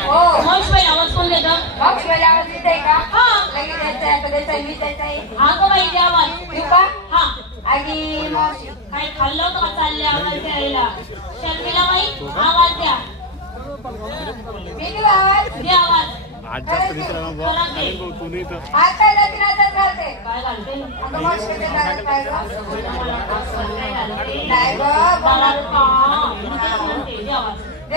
हो आवाज कोण देतं आवाज येत आहे का हा लगेच आहे आहे मी आहे अगं बाई आवाज देऊ का हा आणि काय खाल्लं होतं का चालले आवाज द्यायला शर्मिला बाई आवाज द्या मी आवाज आवाज आज जास्त नाही तर आज काय घालते काय घालते घालत काय गं? नाही गं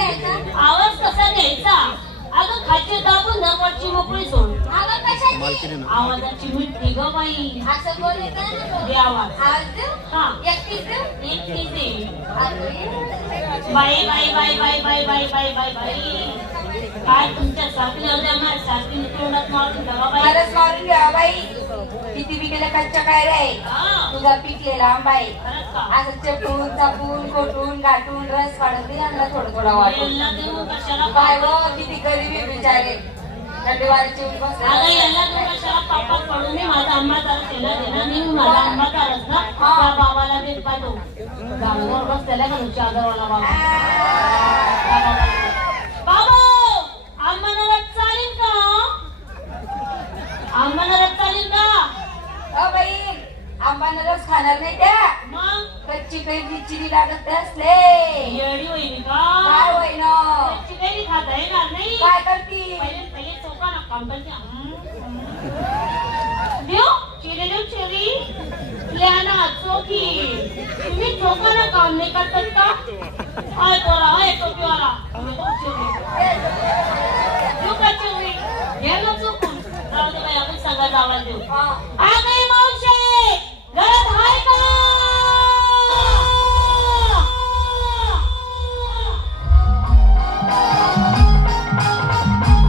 द्यायचा आवाज कसा द्यायचा अगं खाची दाबून धरवरची मोकळी सोड. कशाची? आवाजाची मिठी ग बाई. असं बोल येतं ना दे तो. आवाज. आवाज देऊ? हा. एकटीच देऊ? एकटी दे. अगं. बाई बाई बाई बाई बाई बाई बाई बाई बाई. काय तुमच्या साथीला पहिलं कच्च्या पायऱ्या आहे तुझा पिकलेला आंबा आहे. असं चपून चापून कोटून गाठून रस काढून दिला आणला थोडं थोडा वाटून. काय व किती गरीबी बिचारे. बाबाला माझा आंबा बाबाला बाई आंबाना रस खाणार नाही त्या. मग? कच्ची कैरी चिरी लागत असले येडी होईल काय का? होई ना कच्ची काही खाता येणार नाही. काय करती? पहिले पहिले चोका ना काम करते देऊ चिरे देऊ चिरी चोकी. तुम्ही चोका ना काम नाही करतात का? हाय तोरा हाय टोपीवाला देऊ का चिरी घे ना चोकून. राहू दे बाई आपण सगळ्यात आवाज देऊ. अगं